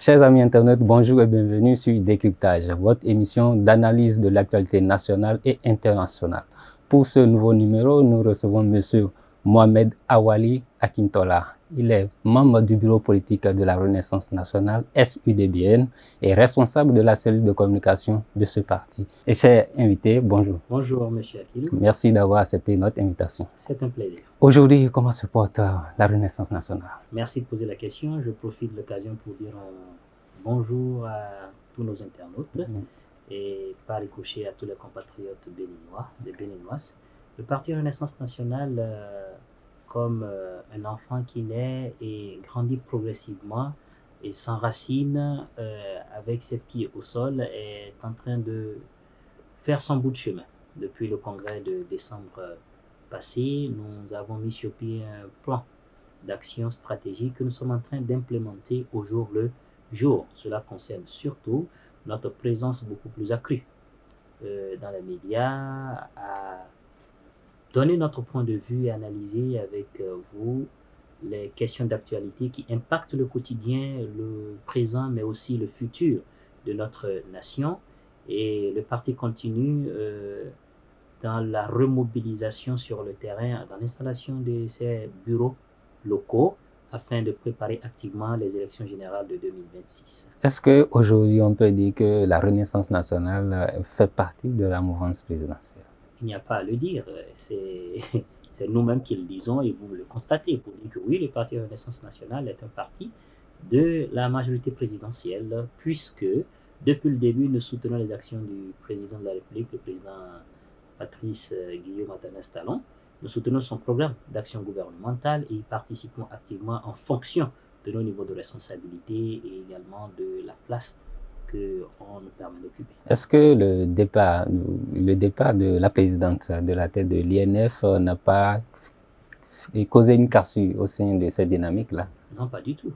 Chers amis internautes, bonjour et bienvenue sur Décryptage, votre émission d'analyse de l'actualité nationale et internationale. Pour ce nouveau numéro, nous recevons M. Mohamed Awali Akintola. Il est membre du bureau politique de la Renaissance nationale, SUDBN, et responsable de la cellule de communication de ce parti. Et cher invité, bonjour. Bonjour, M. Akil. Merci d'avoir accepté notre invitation. C'est un plaisir. Aujourd'hui, comment se porte la Renaissance nationale? Merci de poser la question. Je profite de l'occasion pour dire bonjour à tous nos internautes et par ricochet à tous les compatriotes béninois et béninoises. Le Parti Renaissance nationale, comme un enfant qui naît et grandit progressivement et s'enracine avec ses pieds au sol, est en train de faire son bout de chemin. Depuis le congrès de décembre passé, nous avons mis sur pied un plan d'action stratégique que nous sommes en train d'implémenter au jour le jour. Cela concerne surtout notre présence beaucoup plus accrue dans les médias, à donner notre point de vue et analyser avec vous les questions d'actualité qui impactent le quotidien, le présent, mais aussi le futur de notre nation. Et le parti continue dans la remobilisation sur le terrain, dans l'installation de ces bureaux locaux afin de préparer activement les élections générales de 2026. Est-ce qu'aujourd'hui, on peut dire que la Renaissance nationale fait partie de la mouvance présidentielle? Il n'y a pas à le dire, c'est nous-mêmes qui le disons et vous le constatez pour dire que oui, le Parti Renaissance nationale est un parti de la majorité présidentielle puisque depuis le début, nous soutenons les actions du président de la République, le président Patrice Guillaume Attanas-Talon. Nous soutenons son programme d'action gouvernementale et y participons activement en fonction de nos niveaux de responsabilité et également de la place qu'on nous permet d'occuper. Est-ce que le départ de la présidente de la tête de l'INF n'a pas causé une cassure au sein de cette dynamique-là? Non, pas du tout.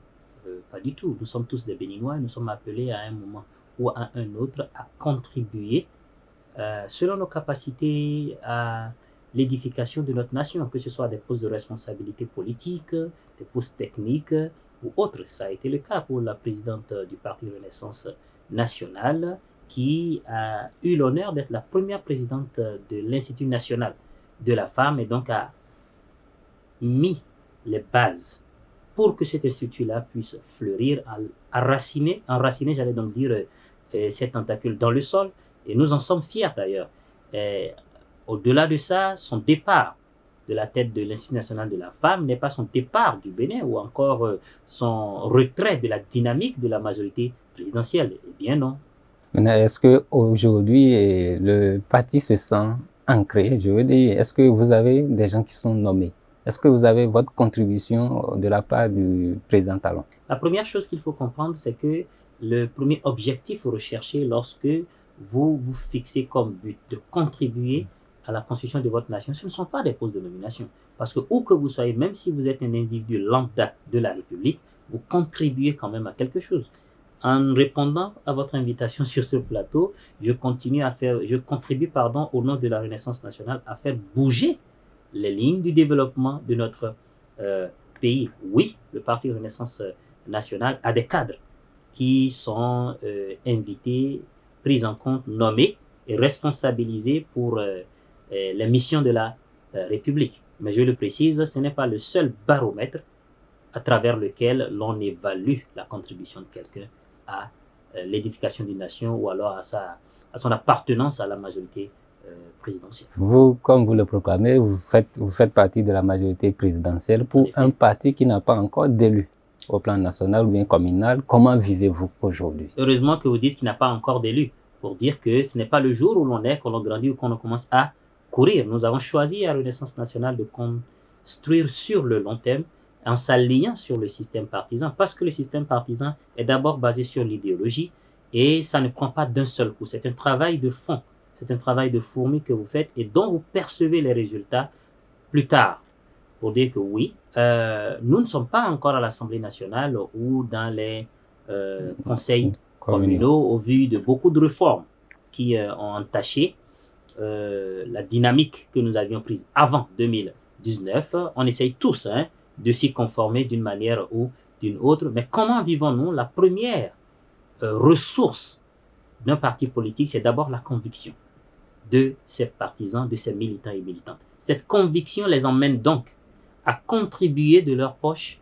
Pas du tout. Nous sommes tous des Béninois et nous sommes appelés à un moment ou à un autre à contribuer selon nos capacités à l'édification de notre nation, que ce soit des postes de responsabilité politique, des postes techniques ou autres. Ça a été le cas pour la présidente du Parti Renaissance nationale qui a eu l'honneur d'être la première présidente de l'Institut national de la femme et donc a mis les bases pour que cet institut-là puisse fleurir, enraciner, j'allais donc dire, ses tentacules dans le sol. Et nous en sommes fiers d'ailleurs. Au-delà de ça, son départ de la tête de l'Institut national de la femme n'est pas son départ du Bénin ou encore son retrait de la dynamique de la majorité présidentielle. Eh bien non. Maintenant, est-ce qu'aujourd'hui, le parti se sent ancré? Je veux dire, est-ce que vous avez des gens qui sont nommés? Est-ce que vous avez votre contribution de la part du président Talon? La première chose qu'il faut comprendre, c'est que le premier objectif recherché lorsque vous vous fixez comme but de contribuer à la construction de votre nation, ce ne sont pas des postes de nomination. Parce que où que vous soyez, même si vous êtes un individu lambda de la République, vous contribuez quand même à quelque chose. En répondant à votre invitation sur ce plateau, je contribue au nom de la Renaissance nationale à faire bouger les lignes du développement de notre pays. Oui, le Parti Renaissance nationale a des cadres qui sont invités, pris en compte, nommés et responsabilisés pour les missions de la République. Mais je le précise, ce n'est pas le seul baromètre à travers lequel l'on évalue la contribution de quelqu'un à l'édification d'une nation ou alors à son appartenance à la majorité présidentielle. Vous, comme vous le proclamez, vous faites partie de la majorité présidentielle pour un parti qui n'a pas encore d'élu au plan national ou bien communal. Comment vivez-vous aujourd'hui? Heureusement que vous dites qu'il n'a pas encore d'élu, pour dire que ce n'est pas le jour où l'on est, qu'on grandit ou qu'on commence à courir. Nous avons choisi à Renaissance nationale de construire sur le long terme en s'alliant sur le système partisan, parce que le système partisan est d'abord basé sur l'idéologie et ça ne prend pas d'un seul coup. C'est un travail de fond, c'est un travail de fourmi que vous faites et dont vous percevez les résultats plus tard. Pour dire que oui, nous ne sommes pas encore à l'Assemblée nationale ou dans les conseils communaux au vu de beaucoup de réformes qui ont entaché la dynamique que nous avions prise avant 2019. On essaye tous de s'y conformer d'une manière ou d'une autre, mais comment vivons-nous? La première ressource d'un parti politique, c'est d'abord la conviction de ses partisans, de ses militants et militantes. Cette conviction les emmène donc à contribuer de leur poche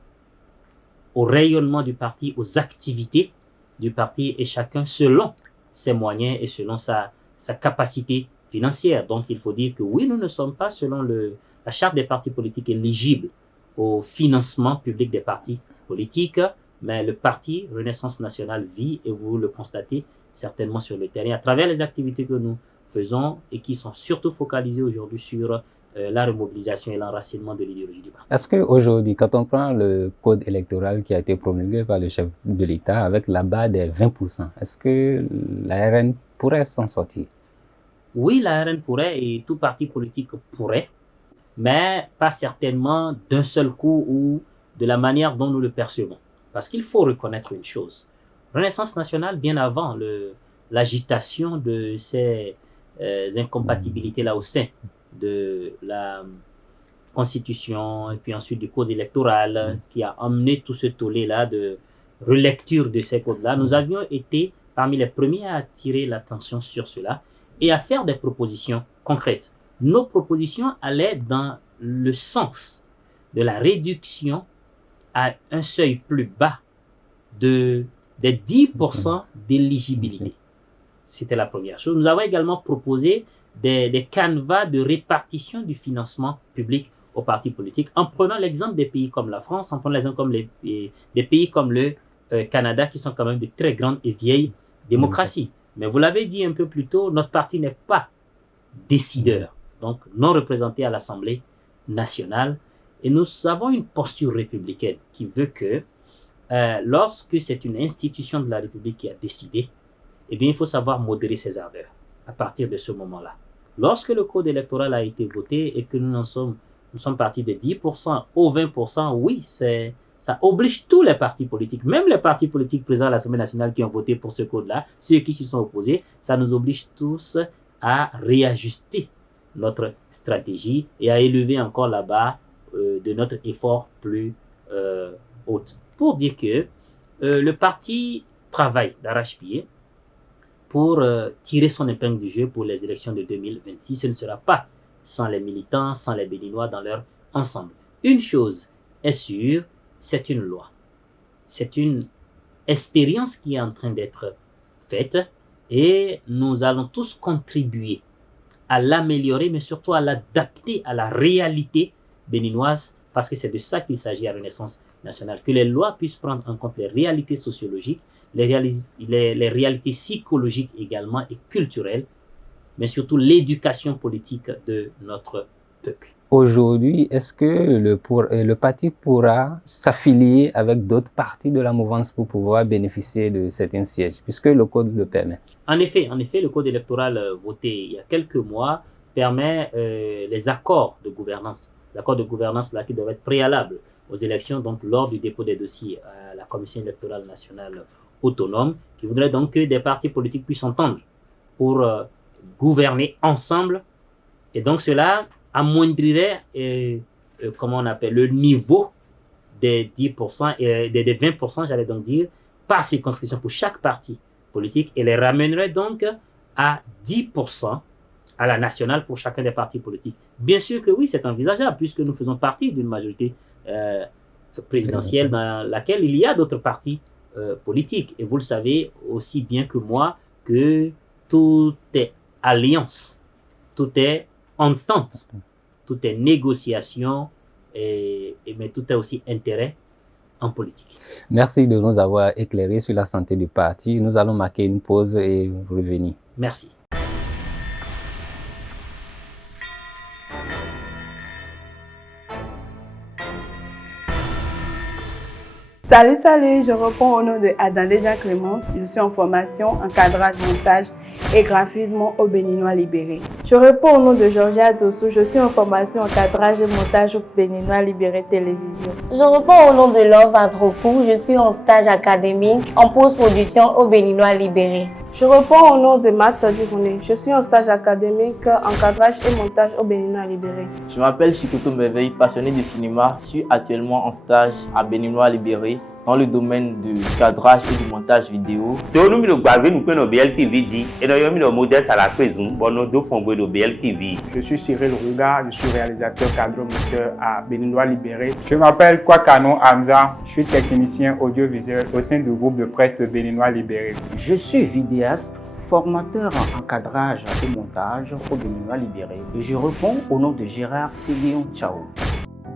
au rayonnement du parti, aux activités du parti, et chacun selon ses moyens et selon sa capacité financière. Donc il faut dire que oui, nous ne sommes pas, selon la charte des partis politiques, éligibles au financement public des partis politiques, mais le parti Renaissance nationale vit, et vous le constatez certainement sur le terrain, à travers les activités que nous faisons et qui sont surtout focalisées aujourd'hui sur la remobilisation et l'enracinement de l'idéologie du parti. Est-ce qu'aujourd'hui, quand on prend le code électoral qui a été promulgué par le chef de l'État avec la barre des 20%, est-ce que la RN pourrait s'en sortir? Oui, la RN pourrait, et tout parti politique pourrait, mais pas certainement d'un seul coup ou de la manière dont nous le percevons. Parce qu'il faut reconnaître une chose. Renaissance nationale, bien avant l'agitation de ces incompatibilités-là au sein de la Constitution et puis ensuite du code électoral qui a amené tout ce tollé-là de relecture de ces codes-là, nous avions été parmi les premiers à attirer l'attention sur cela et à faire des propositions concrètes. Nos propositions allaient dans le sens de la réduction à un seuil plus bas des 10% d'éligibilité. C'était la première chose. Nous avons également proposé des canevas de répartition du financement public aux partis politiques, en prenant l'exemple des pays comme la France, en prenant l'exemple comme des pays comme le Canada, qui sont quand même de très grandes et vieilles démocraties. Mais vous l'avez dit un peu plus tôt, notre parti n'est pas décideur, donc non représenté à l'Assemblée nationale. Et nous avons une posture républicaine qui veut que lorsque c'est une institution de la République qui a décidé, eh bien, il faut savoir modérer ses ardeurs à partir de ce moment-là. Lorsque le code électoral a été voté et que nous sommes partis de 10% au 20%, oui, ça oblige tous les partis politiques, même les partis politiques présents à l'Assemblée nationale qui ont voté pour ce code-là, ceux qui s'y sont opposés, ça nous oblige tous à réajuster notre stratégie et à élever encore la barre de notre effort plus haute. Pour dire que le parti travaille d'arrache-pied pour tirer son épingle du jeu pour les élections de 2026. Ce ne sera pas sans les militants, sans les Béninois dans leur ensemble. Une chose est sûre, c'est une loi. C'est une expérience qui est en train d'être faite et nous allons tous contribuer à l'améliorer, mais surtout à l'adapter à la réalité béninoise, parce que c'est de ça qu'il s'agit à Renaissance nationale, que les lois puissent prendre en compte les réalités sociologiques, les réalités psychologiques également et culturelles, mais surtout l'éducation politique de notre peuple. Aujourd'hui, est-ce que le parti pourra s'affilier avec d'autres partis de la mouvance pour pouvoir bénéficier de certains sièges, puisque le code le permet? En effet, le code électoral voté il y a quelques mois permet les accords de gouvernance. Les accords de gouvernance là, qui doivent être préalables aux élections, donc lors du dépôt des dossiers à la Commission électorale nationale autonome, qui voudrait donc que des partis politiques puissent s'entendre pour gouverner ensemble. Et donc cela amoindrirait comment on appelle, le niveau des 10% et des 20%, j'allais donc dire, par circonscription pour chaque parti politique, et les ramènerait donc à 10% à la nationale pour chacun des partis politiques. Bien sûr que oui, c'est envisageable, puisque nous faisons partie d'une majorité présidentielle dans laquelle il y a d'autres partis politiques. Et vous le savez aussi bien que moi que tout est alliance, tout est entente, tout est négociation, mais tout est aussi intérêt en politique. Merci de nous avoir éclairé sur la santé du parti. Nous allons marquer une pause et revenir. Merci. Salut, je réponds au nom de Adandeja Clémence. Je suis en formation en cadrage, montage et graphisme au Béninois libéré. Je réponds au nom de Georgia Dossou. Je suis en formation en cadrage et montage au Béninois libéré télévision. Je réponds au nom de Love Adrokou. Je suis en stage académique en post-production au Béninois libéré. Je réponds au nom de Marthe Djiroune. Je suis en stage académique en cadrage et montage au Béninois libéré. Je m'appelle Chikoto Merveille, passionné du cinéma. Je suis actuellement en stage à Béninois libéré dans le domaine du cadrage et du montage vidéo. Je suis Cyril Runga, je suis réalisateur cadre-monteur à Béninois Libéré. Je m'appelle Kwakano Hamza, je suis technicien audiovisuel au sein du groupe de presse de Béninois Libéré. Je suis vidéaste, formateur en cadrage et montage au Béninois Libéré. Et je réponds au nom de Gérard Séguion Chao.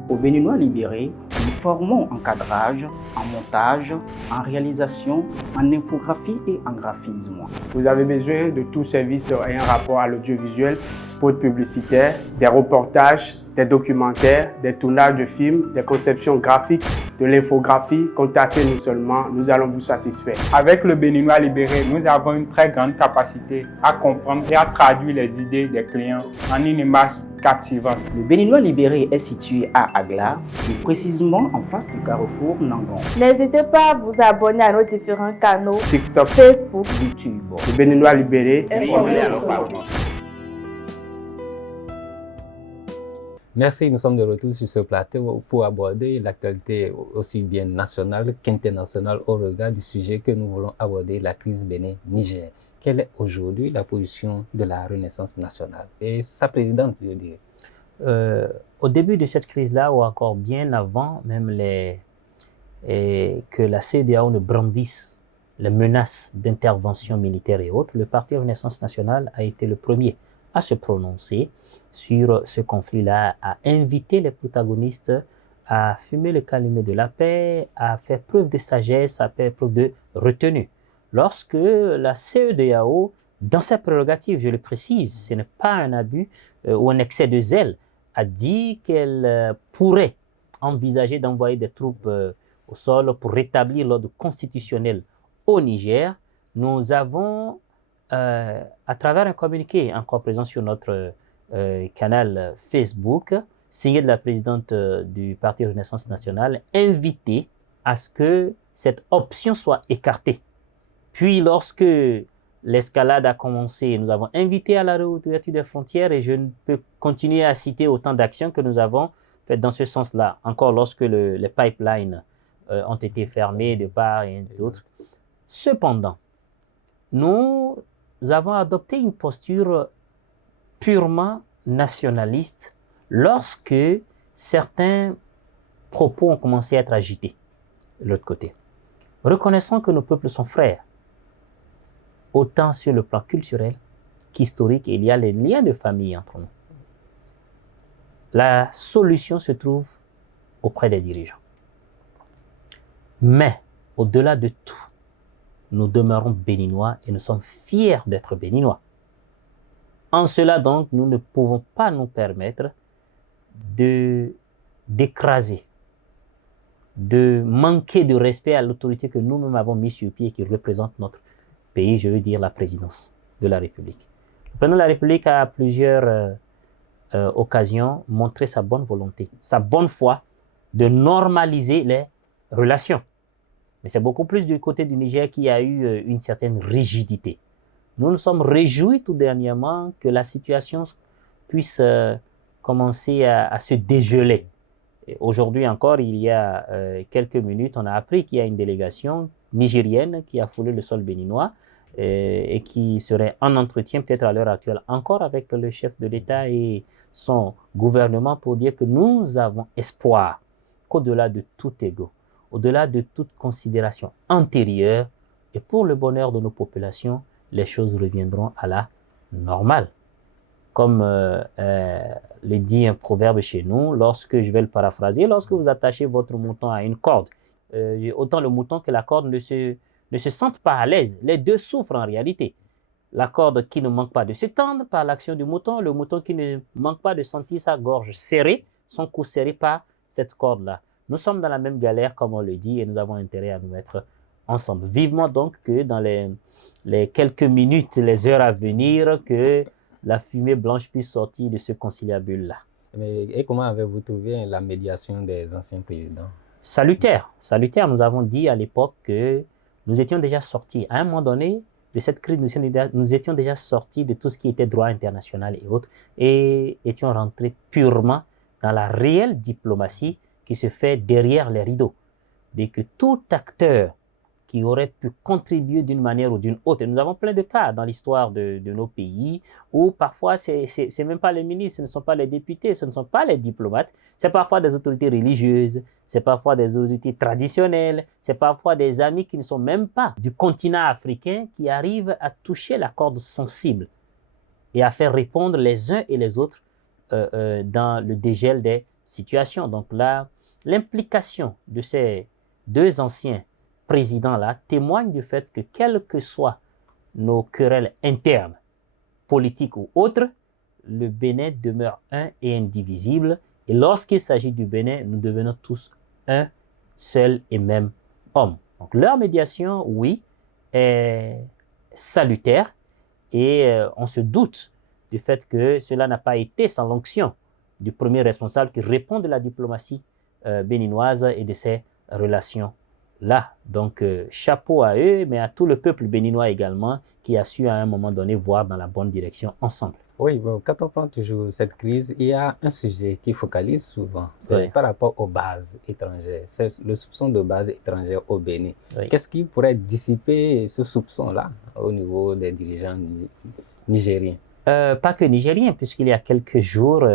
Au Béninois Libéré, nous formons en cadrage, en montage, en réalisation, en infographie et en graphisme. Vous avez besoin de tout service ayant rapport à l'audiovisuel, spots publicitaires, des reportages, des documentaires, des tournages de films, des conceptions graphiques, de l'infographie. Contactez-nous seulement, nous allons vous satisfaire. Avec le Béninois Libéré, nous avons une très grande capacité à comprendre et à traduire les idées des clients en une image captivante. Le Béninois Libéré est situé à Agla, plus précisément en face du carrefour Nangon. N'hésitez pas à vous abonner à nos différents canaux TikTok, Facebook, YouTube. le Béninois Libéré. Merci, nous sommes de retour sur ce plateau pour aborder l'actualité aussi bien nationale qu'internationale au regard du sujet que nous voulons aborder, la crise Bénin-Niger. Quelle est aujourd'hui la position de la Renaissance nationale et sa présidente, je dirais? Au début de cette crise-là, ou encore bien avant même que la CEDEAO ne brandisse les menaces d'intervention militaire et autres, le Parti Renaissance nationale a été le premier à se prononcer sur ce conflit-là, à inviter les protagonistes à fumer le calumet de la paix, à faire preuve de sagesse, à faire preuve de retenue. Lorsque la CEDEAO, dans sa prérogative, je le précise, ce n'est pas un abus ou un excès de zèle, a dit qu'elle pourrait envisager d'envoyer des troupes au sol pour rétablir l'ordre constitutionnel au Niger, nous avons, à travers un communiqué encore présent sur notre canal Facebook, signé de la présidente du Parti Renaissance nationale, invité à ce que cette option soit écartée. Puis lorsque l'escalade a commencé, nous avons invité à la réouverture des frontières et je ne peux continuer à citer autant d'actions que nous avons faites dans ce sens-là. Encore lorsque les pipelines ont été fermés de part et d'autre. Cependant, nous avons adopté une posture purement nationaliste lorsque certains propos ont commencé à être agités de l'autre côté. Reconnaissons que nos peuples sont frères, autant sur le plan culturel qu'historique, il y a les liens de famille entre nous. La solution se trouve auprès des dirigeants. Mais, au-delà de tout, nous demeurons béninois et nous sommes fiers d'être béninois. En cela donc, nous ne pouvons pas nous permettre d'écraser, de manquer de respect à l'autorité que nous-mêmes avons mise sur pied et qui représente notre pays, je veux dire la présidence de la République. Le président de la République a à plusieurs occasions montré sa bonne volonté, sa bonne foi de normaliser les relations. Mais c'est beaucoup plus du côté du Niger qui a eu une certaine rigidité. Nous nous sommes réjouis tout dernièrement que la situation puisse commencer à se dégeler. Aujourd'hui encore, il y a quelques minutes, on a appris qu'il y a une délégation nigérienne qui a foulé le sol béninois et qui serait en entretien peut-être à l'heure actuelle encore avec le chef de l'État et son gouvernement pour dire que nous avons espoir qu'au-delà de tout ego, au-delà de toute considération antérieure et pour le bonheur de nos populations, les choses reviendront à la normale. Comme le dit un proverbe chez nous, lorsque, je vais le paraphraser, lorsque vous attachez votre mouton à une corde, autant le mouton que la corde ne se sentent pas à l'aise. Les deux souffrent en réalité. La corde qui ne manque pas de se tendre par l'action du mouton, le mouton qui ne manque pas de sentir sa gorge serrée, son cou serré par cette corde-là. Nous sommes dans la même galère, comme on le dit, et nous avons intérêt à nous mettre ensemble. Vivement donc que dans les quelques minutes, les heures à venir, que la fumée blanche puisse sortir de ce conciliabule-là. Et comment avez-vous trouvé la médiation des anciens présidents? Salutaire. Salutaire, nous avons dit à l'époque que nous étions déjà sortis. À un moment donné, de cette crise, nous étions déjà sortis de tout ce qui était droit international et autres, et étions rentrés purement dans la réelle diplomatie qui se fait derrière les rideaux. dès que tout acteur qui aurait pu contribuer d'une manière ou d'une autre, et nous avons plein de cas dans l'histoire de nos pays, où parfois c'est même pas les ministres, ce ne sont pas les députés, ce ne sont pas les diplomates, c'est parfois des autorités religieuses, c'est parfois des autorités traditionnelles, c'est parfois des amis qui ne sont même pas du continent africain qui arrivent à toucher la corde sensible et à faire répondre les uns et les autres dans le dégel des situations. Donc là, l'implication de ces deux anciens présidents-là témoigne du fait que quelles que soient nos querelles internes, politiques ou autres, le Bénin demeure un et indivisible. Et lorsqu'il s'agit du Bénin, nous devenons tous un seul et même homme. Donc leur médiation, oui, est salutaire et on se doute du fait que cela n'a pas été sans l'onction du premier responsable qui répond de la diplomatie béninoise et de ses relations là. Donc, chapeau à eux, mais à tout le peuple béninois également, qui a su à un moment donné voir dans la bonne direction ensemble. Oui, bon, quand on prend toujours cette crise, il y a un sujet qui focalise souvent, c'est Oui. par rapport aux bases étrangères, c'est le soupçon de bases étrangères au Bénin. Oui. Qu'est-ce qui pourrait dissiper ce soupçon-là au niveau des dirigeants nigériens? Pas que nigérien, puisqu'il y a quelques jours,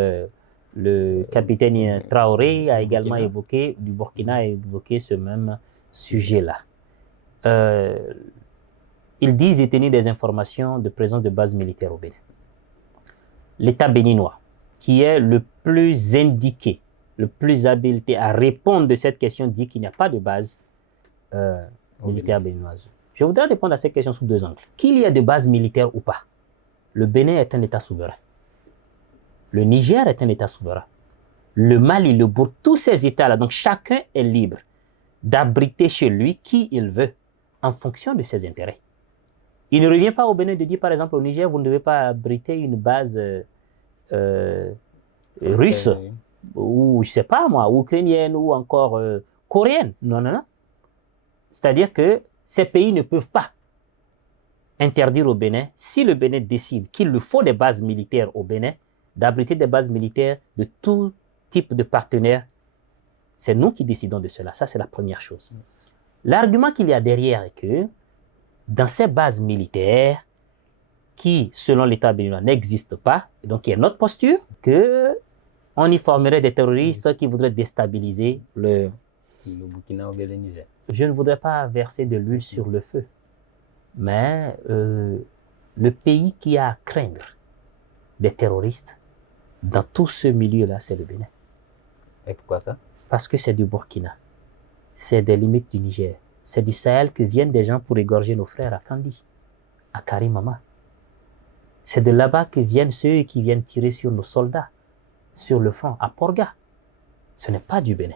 le capitaine Traoré a également évoqué, du Burkina a évoqué ce même sujet-là. Ils disent détenir des informations de présence de bases militaires au Bénin. L'État béninois, qui est le plus indiqué, le plus habilité à répondre de cette question, dit qu'il n'y a pas de base militaire béninoise. Je voudrais répondre à cette question sous deux angles. Qu'il y ait de base militaire ou pas, le Bénin est un État souverain. Le Niger est un État souverain. Le Mali, le Burkina, tous ces États-là, donc chacun est libre d'abriter chez lui qui il veut en fonction de ses intérêts. Il ne revient pas au Bénin de dire, par exemple, au Niger, vous ne devez pas abriter une base russe ou, je ne sais pas moi, ukrainienne ou encore coréenne. Non, non, non. C'est-à-dire que ces pays ne peuvent pas interdire au Bénin, si le Bénin décide qu'il lui faut des bases militaires au Bénin, d'abriter des bases militaires de tout type de partenaires. C'est nous qui décidons de cela. Ça, c'est la première chose. L'argument qu'il y a derrière est que dans ces bases militaires, qui, selon l'État béninois, n'existent pas, et donc il y a notre posture, qu'on y formerait des terroristes qui voudraient déstabiliser le Burkina ou le Niger. Je ne voudrais pas verser de l'huile sur le feu, mais le pays qui a à craindre des terroristes dans tout ce milieu-là, c'est le Bénin. Et pourquoi ça? Parce que c'est du Burkina, c'est des limites du Niger, c'est du Sahel que viennent des gens pour égorger nos frères à Kandi, à Karimama. C'est de là-bas que viennent ceux qui viennent tirer sur nos soldats, sur le front, à Porga. Ce n'est pas du Bénin.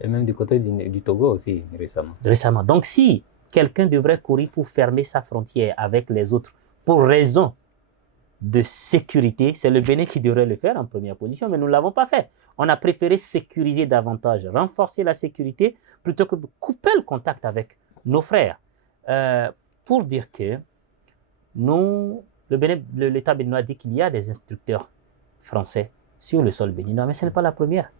Et même du côté du Togo aussi, récemment. Récemment. Donc si quelqu'un devrait courir pour fermer sa frontière avec les autres pour raison de sécurité, c'est le Bénin qui devrait le faire en première position, mais nous ne l'avons pas fait. On a préféré sécuriser davantage, renforcer la sécurité, plutôt que de couper le contact avec nos frères. Pour dire que nous, l'État béninois dit qu'il y a des instructeurs français sur le sol béninois, mais ce n'est pas la première.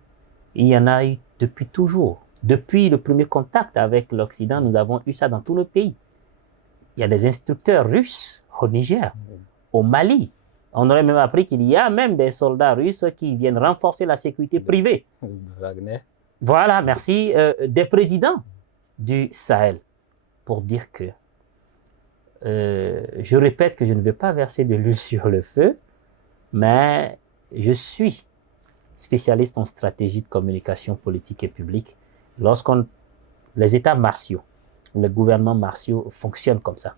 Il y en a eu depuis toujours. Depuis le premier contact avec l'Occident, nous avons eu ça dans tous nos pays. Il y a des instructeurs russes au Niger, au Mali. On aurait même appris qu'il y a même des soldats russes qui viennent renforcer la sécurité privée. Wagner. Voilà, merci. Des présidents du Sahel. Pour dire que, je répète que je ne vais pas verser de l'huile sur le feu, mais je suis spécialiste en stratégie de communication politique et publique. Les États martiaux, les gouvernements martiaux fonctionnent comme ça.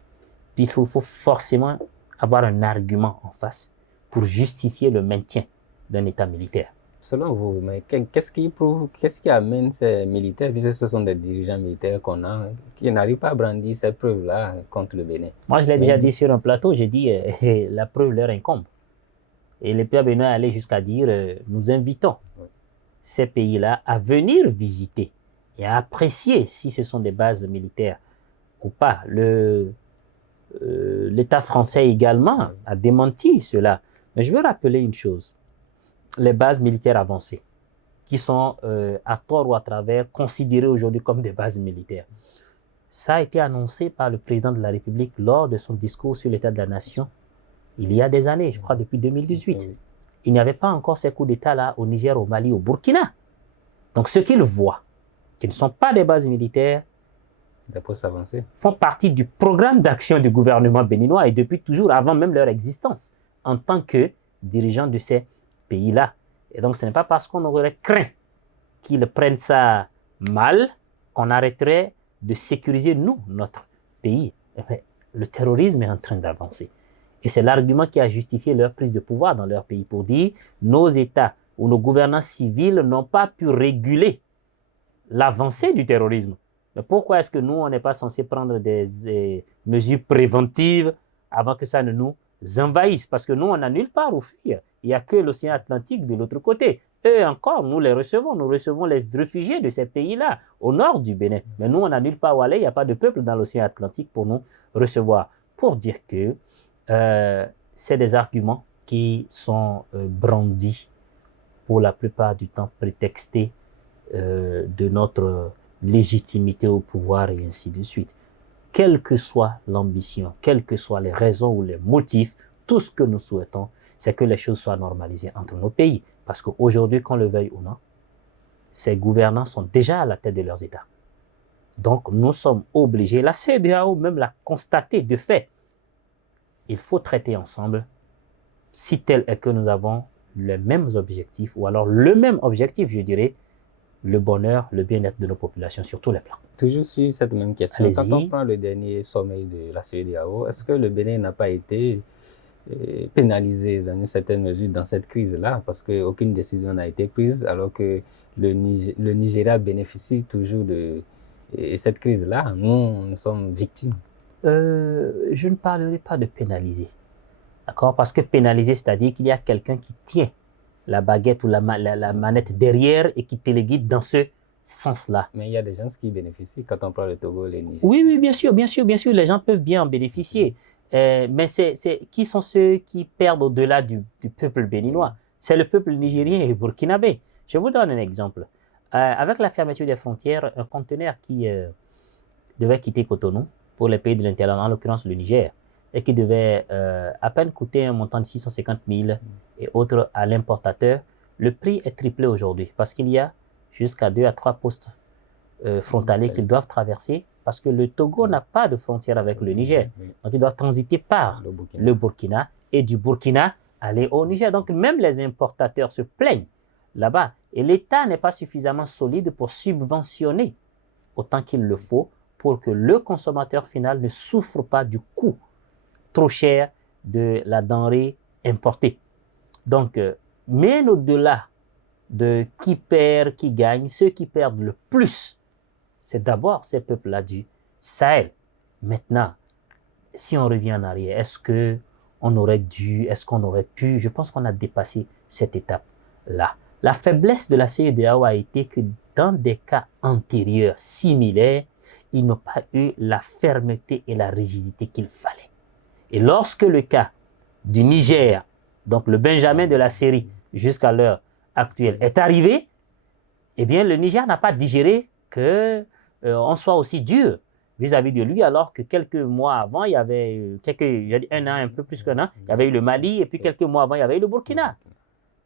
Puis il faut forcément avoir un argument en face pour justifier le maintien d'un État militaire. Selon vous, mais qu'est-ce qui amène ces militaires, puisque ce sont des dirigeants militaires qu'on a, qui n'arrivent pas à brandir ces preuves-là contre le Bénin? Moi, je l'ai déjà dit sur un plateau, j'ai dit la preuve leur incombe. Et les pays béninois allaient jusqu'à dire nous invitons ces pays-là à venir visiter et à apprécier si ce sont des bases militaires ou pas. L'État français également a démenti cela. Mais je veux rappeler une chose. Les bases militaires avancées qui sont à tort ou à travers considérées aujourd'hui comme des bases militaires. Ça a été annoncé par le président de la République lors de son discours sur l'état de la nation il y a des années, je crois depuis 2018. Il n'y avait pas encore ces coups d'État-là au Niger, au Mali, au Burkina. Donc ceux qu'ils voient, qui ne sont pas des bases militaires, font partie du programme d'action du gouvernement béninois et depuis toujours, avant même leur existence, en tant que dirigeants de ces pays-là. Et donc ce n'est pas parce qu'on aurait craint qu'ils prennent ça mal qu'on arrêterait de sécuriser, nous, notre pays. Mais le terrorisme est en train d'avancer. Et c'est l'argument qui a justifié leur prise de pouvoir dans leur pays pour dire nos États ou nos gouvernants civils n'ont pas pu réguler l'avancée du terrorisme. Mais pourquoi est-ce que nous, on n'est pas censé prendre des mesures préventives avant que ça ne nous envahisse? Parce que nous, on n'a nulle part où fuir. Il n'y a que l'océan Atlantique de l'autre côté. Eux encore, nous les recevons. Nous recevons les réfugiés de ces pays-là, au nord du Bénin. Mais nous, on n'a nulle part où aller. Il n'y a pas de peuple dans l'océan Atlantique pour nous recevoir. Pour dire que c'est des arguments qui sont brandis pour la plupart du temps prétextés de notre légitimité au pouvoir et ainsi de suite. Quelle que soit l'ambition, quelles que soient les raisons ou les motifs, tout ce que nous souhaitons, c'est que les choses soient normalisées entre nos pays. Parce qu'aujourd'hui, qu'on le veuille ou non, ces gouvernants sont déjà à la tête de leurs États. Donc, nous sommes obligés, la CEDEAO même l'a constaté de fait, il faut traiter ensemble si tel est que nous avons les mêmes objectifs, ou alors le même objectif, je dirais, le bonheur, le bien-être de nos populations sur tous les plans. Toujours sur cette même question, quand on prend le dernier sommet de la CEDEAO, est-ce que le Bénin n'a pas été pénalisé dans une certaine mesure dans cette crise-là, parce qu'aucune décision n'a été prise, alors que le Nigeria bénéficie toujours de cette crise-là? Nous sommes victimes. Je ne parlerai pas de pénaliser, d'accord? Parce que pénaliser, c'est-à-dire qu'il y a quelqu'un qui tient la baguette ou la manette derrière et qui te les guide dans ce sens-là. Mais il y a des gens qui bénéficient quand on prend le Togo, les Niger. Oui, bien sûr, les gens peuvent bien en bénéficier. Mais qui sont ceux qui perdent au-delà du peuple béninois? C'est le peuple nigérien et burkinabé. Je vous donne un exemple. Avec la fermeture des frontières, un conteneur qui devait quitter Cotonou pour les pays de l'intérieur, en l'occurrence le Niger, et qui devait à peine coûter un montant de 650 000 et autres à l'importateur, le prix est triplé aujourd'hui parce qu'il y a jusqu'à 2 à 3 postes frontaliers qu'ils doivent traverser parce que le Togo n'a pas de frontière avec le Niger. Donc, ils doivent transiter par le Burkina et du Burkina aller au Niger. Donc, même les importateurs se plaignent là-bas. Et l'État n'est pas suffisamment solide pour subventionner autant qu'il le faut pour que le consommateur final ne souffre pas du coût trop cher de la denrée importée. Donc, mais au-delà de qui perd, qui gagne, ceux qui perdent le plus, c'est d'abord ces peuples-là du Sahel. Maintenant, si on revient en arrière, est-ce qu'on aurait dû, est-ce qu'on aurait pu? Je pense qu'on a dépassé cette étape-là. La faiblesse de la CEDEAO a été que dans des cas antérieurs, similaires, ils n'ont pas eu la fermeté et la rigidité qu'il fallait. Et lorsque le cas du Niger, donc le Benjamin de la série jusqu'à l'heure actuelle, est arrivé, eh bien le Niger n'a pas digéré qu'on soit aussi dur vis-à-vis de lui, alors que quelques mois avant, il y avait un an, un peu plus qu'un an, il y avait eu le Mali, et puis quelques mois avant, il y avait eu le Burkina.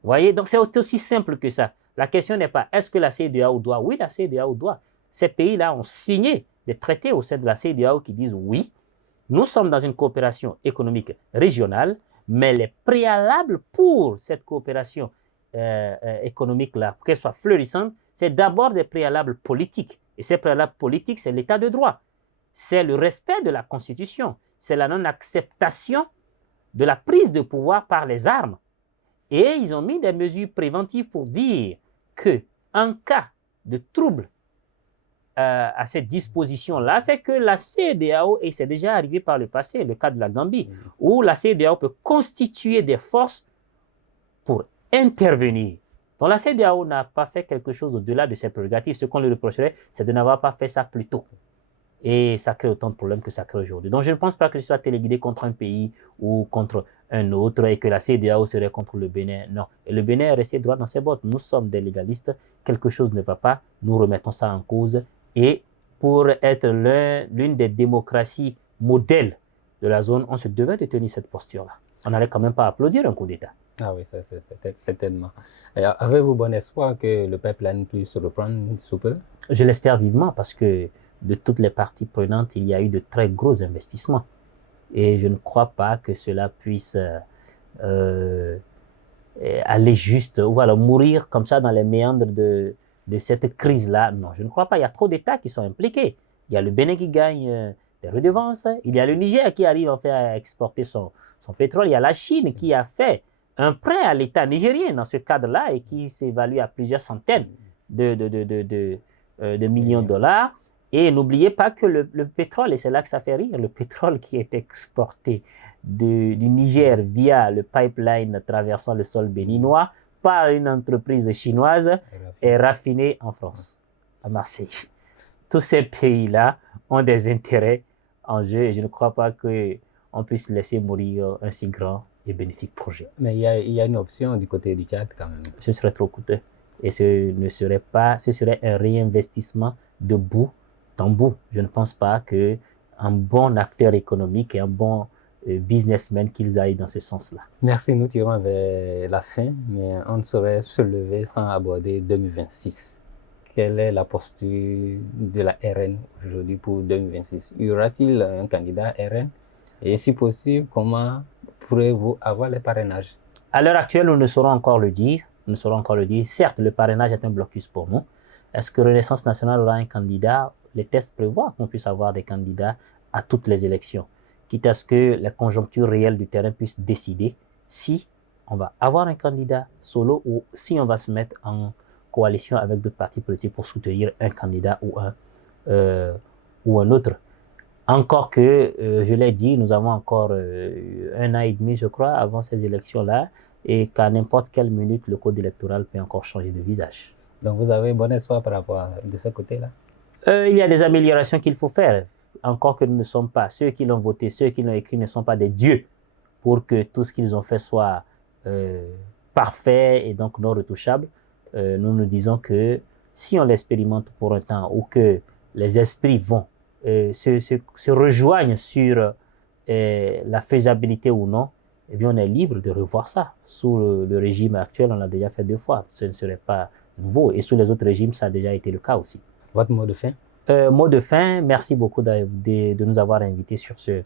Vous voyez, donc c'est aussi simple que ça. La question n'est pas est-ce que la CEDEAO doit? Oui, la CEDEAO doit. Ces pays-là ont signé des traités au sein de la CEDEAO qui disent oui, nous sommes dans une coopération économique régionale, mais les préalables pour cette coopération économique-là, pour qu'elle soit florissante, c'est d'abord des préalables politiques. Et ces préalables politiques, c'est l'état de droit. C'est le respect de la Constitution. C'est la non-acceptation de la prise de pouvoir par les armes. Et ils ont mis des mesures préventives pour dire qu'en cas de trouble à cette disposition-là, c'est que la CEDEAO, et c'est déjà arrivé par le passé, le cas de la Gambie, où la CEDEAO peut constituer des forces pour intervenir. Donc la CEDEAO n'a pas fait quelque chose au-delà de ses prérogatives. Ce qu'on lui reprocherait, c'est de n'avoir pas fait ça plus tôt. Et ça crée autant de problèmes que ça crée aujourd'hui. Donc je ne pense pas que ce soit téléguidé contre un pays ou contre un autre et que la CEDEAO serait contre le Bénin. Non. Et le Bénin est resté droit dans ses bottes. Nous sommes des légalistes. Quelque chose ne va pas. Nous remettons ça en cause. Et pour être l'une des démocraties modèles de la zone, on se devait de tenir cette posture-là. On n'allait quand même pas applaudir un coup d'État. Ah oui, ça, c'est certainement. Avez-vous bon espoir que le pipeline puisse reprendre sous peu? Je l'espère vivement parce que de toutes les parties prenantes, il y a eu de très gros investissements. Et je ne crois pas que cela puisse aller juste, voilà, mourir comme ça dans les méandres de cette crise-là. Non, je ne crois pas. Il y a trop d'États qui sont impliqués. Il y a le Bénin qui gagne des redevances. Il y a le Niger qui arrive en fait à exporter son pétrole. Il y a la Chine qui a fait un prêt à l'État nigérien dans ce cadre-là et qui s'évalue à plusieurs centaines de millions de dollars. Et n'oubliez pas que le pétrole, et c'est là que ça fait rire, le pétrole qui est exporté du Niger via le pipeline traversant le sol béninois par une entreprise chinoise est raffiné en France, à Marseille. Tous ces pays-là ont des intérêts en jeu et je ne crois pas qu'on puisse laisser mourir un si grand et bénéfique projet. Mais il y a une option du côté du Tchad quand même. Ce serait trop coûteux et ce serait un réinvestissement de bout en bout. Je ne pense pas qu'un bon acteur économique et un bon businessman qu'ils aillent dans ce sens-là. Merci, nous tirons vers la fin, mais on ne saurait se lever sans aborder 2026. Quelle est la posture de la RN aujourd'hui pour 2026? Y aura-t-il un candidat RN? Et si possible, comment pourrez-vous avoir les parrainages? À l'heure actuelle, nous ne saurons encore le dire. Certes, le parrainage est un blocus pour nous. Est-ce que Renaissance nationale aura un candidat? Les tests prévoient qu'on puisse avoir des candidats à toutes les élections, quitte à ce que la conjoncture réelle du terrain puisse décider si on va avoir un candidat solo ou si on va se mettre en coalition avec d'autres partis politiques pour soutenir un candidat ou un autre. Encore que, je l'ai dit, nous avons encore 1 an et demi, je crois, avant ces élections-là, et qu'à n'importe quelle minute, le code électoral peut encore changer de visage. Donc vous avez bon espoir par rapport de ce côté-là? Il y a des améliorations qu'il faut faire. Encore que nous ne sommes pas, ceux qui l'ont voté, ceux qui l'ont écrit ne sont pas des dieux pour que tout ce qu'ils ont fait soit parfait et donc non retouchable. Nous nous disons que si on l'expérimente pour un temps ou que les esprits vont se rejoignent sur la faisabilité ou non, eh bien on est libre de revoir ça. Sous le régime actuel, on l'a déjà fait 2 fois. Ce ne serait pas nouveau. Et sous les autres régimes, ça a déjà été le cas aussi. Votre mot de fin? Mot de fin, merci beaucoup de nous avoir invités sur ce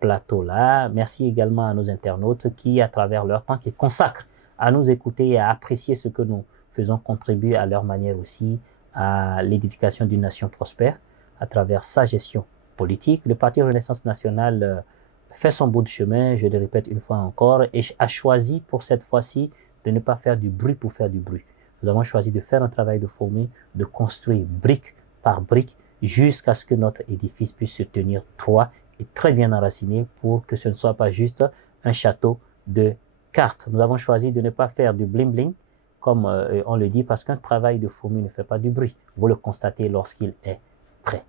plateau-là. Merci également à nos internautes qui, à travers leur temps, qui consacrent à nous écouter et à apprécier ce que nous faisons contribuer à leur manière aussi à l'édification d'une nation prospère à travers sa gestion politique. Le Parti Renaissance nationale fait son bout de chemin, je le répète une fois encore, et a choisi pour cette fois-ci de ne pas faire du bruit pour faire du bruit. Nous avons choisi de faire un travail de fourmi, de construire brique par brique jusqu'à ce que notre édifice puisse se tenir droit et très bien enraciné pour que ce ne soit pas juste un château de cartes. Nous avons choisi de ne pas faire du bling-bling, comme on le dit, parce qu'un travail de fourmi ne fait pas du bruit. Vous le constatez lorsqu'il est prêt.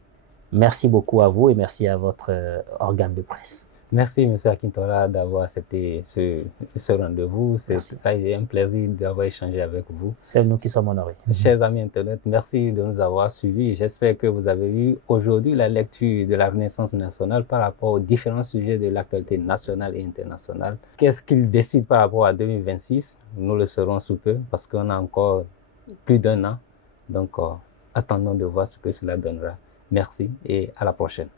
Merci beaucoup à vous et merci à votre organe de presse. Merci, M. Akintola, d'avoir accepté ce rendez-vous. Ça a été un plaisir d'avoir échangé avec vous. C'est nous qui sommes honorés. Chers amis internautes, merci de nous avoir suivis. J'espère que vous avez eu aujourd'hui la lecture de la Renaissance nationale par rapport aux différents sujets de l'actualité nationale et internationale. Qu'est-ce qu'il décide par rapport à 2026? Nous le saurons sous peu parce qu'on a encore plus d'1 an. Donc, attendons de voir ce que cela donnera. Merci et à la prochaine.